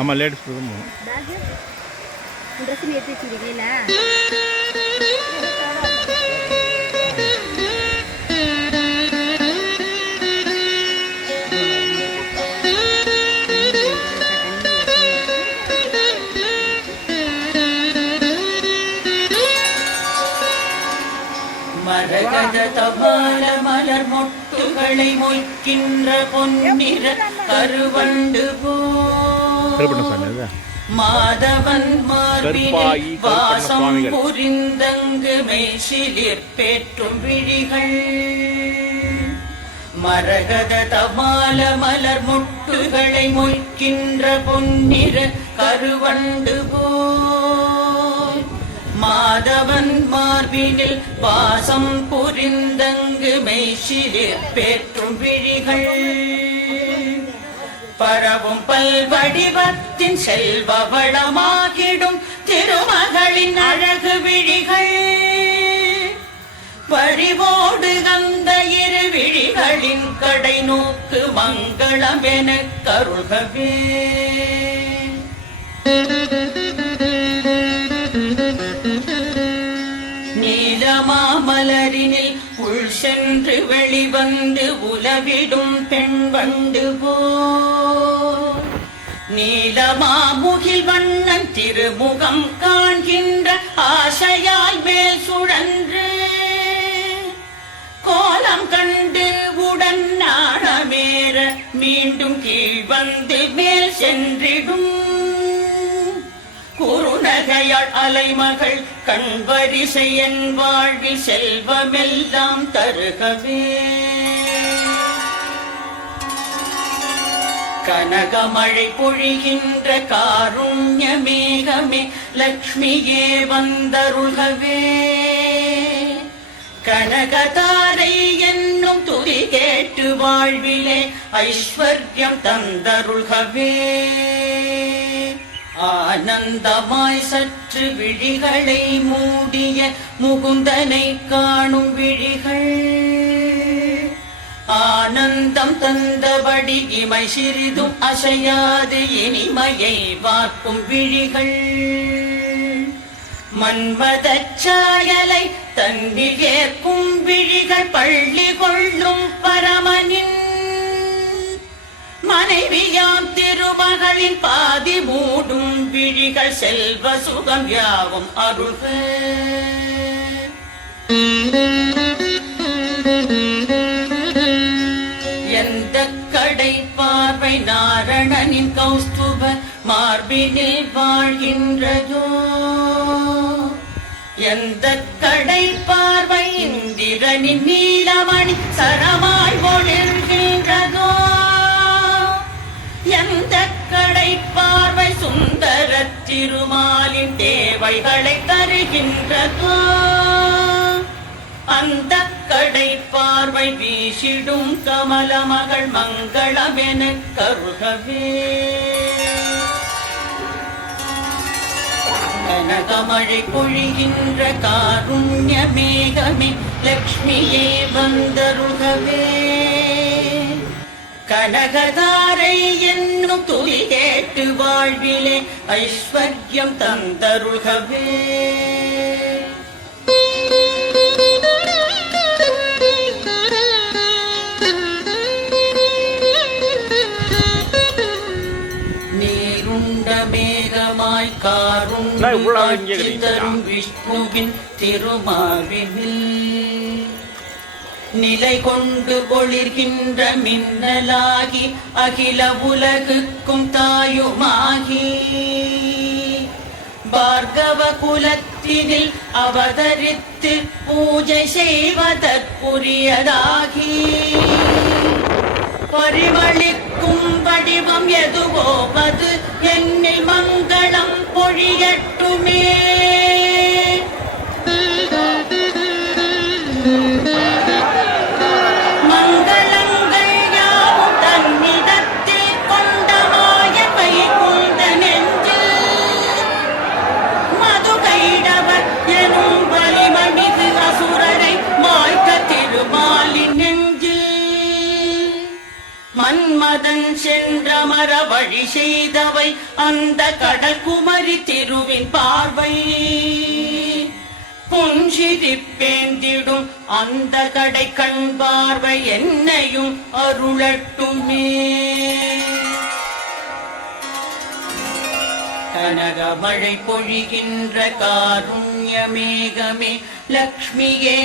ஆமாம் லேடிஸ் தான் போகணும். ட்ரெஸ் ஏற்றி வச்சுருக்கீங்கள மரகத தபால மலர் மொட்டுகளை மொய்க்கின்ற பொன்னிற கருவண்டு மாதவன் மார்பினில் வாசம் புரிந்தங்கு மெய்சிலிர் பேற்றும் விழிகள். மரகத தபால மலர் மொட்டுகளை மொய்க்கின்ற பொன்னிற கருவண்டு மாதவன் மார்பினில் வாசம் புரிந்தங்கு மெய்சிலிர் பேற்றும் விழிகள். பரவும் பல்வடிவத்தின் செல்வ வளமாகிடும் திருமகளின் அழகு விழிகள். பறிவோடு அந்த இரு விழிகளின் கடை நோக்கு மங்களம் என கருள்கவே. நீலமாமலரினில் உள் சென்று வெளிவந்து உலவிடும் பெண் வண்டு போல் நீலமாமுகில் வண்ணன் திருமுகம் காண்கின்ற ஆசையால் மேல் சுழன்று கோலம் கண்டு உடன் நாணமேற மீண்டும் கீழ் வந்து மேல் சென்றிடும் குறுநகையாள் அலைமகள் கண்வரிசை என் வாழ்வில் செல்வமெல்லாம் தருகவே. கனகமழை பொழிகின்ற காருண்ய மேகமே லக்ஷ்மியே வந்தருள்கவே. கனகதாரை என்னும் துதி கேட்டு வாழ்விலே ஐஸ்வர்யம் தந்தருள்கவே. ஆனந்தமாய் சற்று விழிகளை மூடிய முகுந்தனை காணும் விழிகள். ஆனந்தம் தந்தபடி இமை சிறிதும் அசையாது இனிமையை வார்க்கும் விழிகள். மன்மதச் சாயலை தன்னில் ஏற்கும் விழிகள். பள்ளி கொள்ளும் பரமனின் மனைவியாம் திருமகளின் பாதி மூடும் விழிகள். செல்வ சுகம் யாவும் அருள்க. எந்த கடை பார்வை நாரணனின் கௌஸ்துப மார்பினில் வாழ்கின்றதோ. எந்த கடை பார்வை இந்திரனின் நீலமணி சரமாய் ஒளிர்கின்றதோ. எந்த கடை பார்வை சுந்தர திருமாலின் தேவைகளை தருகின்றதோ. அந்த கடை பார்வை வீசிடும் கமல மகள் மங்களம் என கருகவே. கனகமழை பொழிகின்ற காருண்ய மேகமே லக்ஷ்மியே வந்தருகவே. கனகதாரை என்னும் துதி கேட்டு வாழ்விலே ஐஸ்வர்யம் தந்தருள்கவே. நீருண்ட மேகமாய் காருண்ய தரும் விஷ்ணுவின் திருமார்பினில் நிலை கொண்டு ஒளிர்கின்ற மின்னலாகி அகில உலகுக்கும் தாயுமாகி பார்கவ குலத்தினில் அவதரித்து பூஜை செய்வதற்குரியதாகி பரிமளிக்கும் வடிவம் எதுவோ அது என்னில் மங்களம் பொழியட்டுமே. மன்மதன் சென்ற மர வழி செய்தவை அந்த கடல் குமரி திருவின் பார்வை புஞ்சிரிப்பேந்திடும் அந்த கடை கண் பார்வை என்னையும் அருளட்டுமே. கனக மழை பொழிகின்ற காருண்ய மேகமே லக்ஷ்மியே